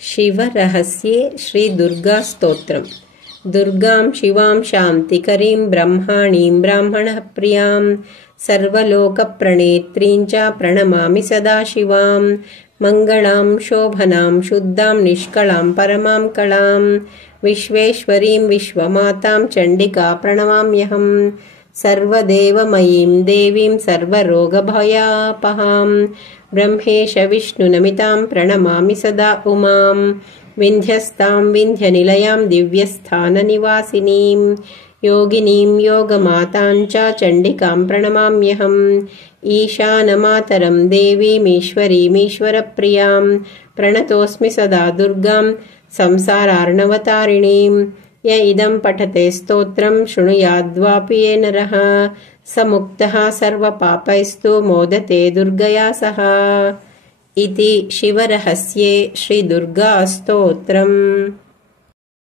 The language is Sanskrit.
शिवरहस्ये श्रीदुर्गास्तोत्रम्। दुर्गां शिवां शान्तिकरीं ब्रह्माणीं ब्राह्मणप्रियां सर्वलोकप्रणेत्रीं च प्रणमामि सदा शिवां। मङ्गलां शोभनां शुद्धां निष्कलां परमां कलां विश्वेश्वरीं विश्वमातां चण्डिका प्रणमाम्यहम्। सर्वदेवमयीं देवीं सर्वरोगभयापहां ब्रह्मेश विष्णुनमितां प्रणमामि सदा उमां। विन्ध्यस्तां विन्ध्यनिलयां दिव्यस्थाननिवासिनीं योगिनीं योगमातां च चण्डिकां प्रणमाम्यहम्। ईशानमातरं देवीमीश्वरीमीश्वरप्रियां प्रणतोऽस्मि सदा दुर्गां संसारार्णवतारिणीं। य इदं पठते स्तोत्रं शृणुयाद्वापि ये नरः स मुक्तः सर्वपापैस्तु मोदते दुर्गया सह। इति शिवरहस्ये श्रीदुर्गास्तोत्रम्।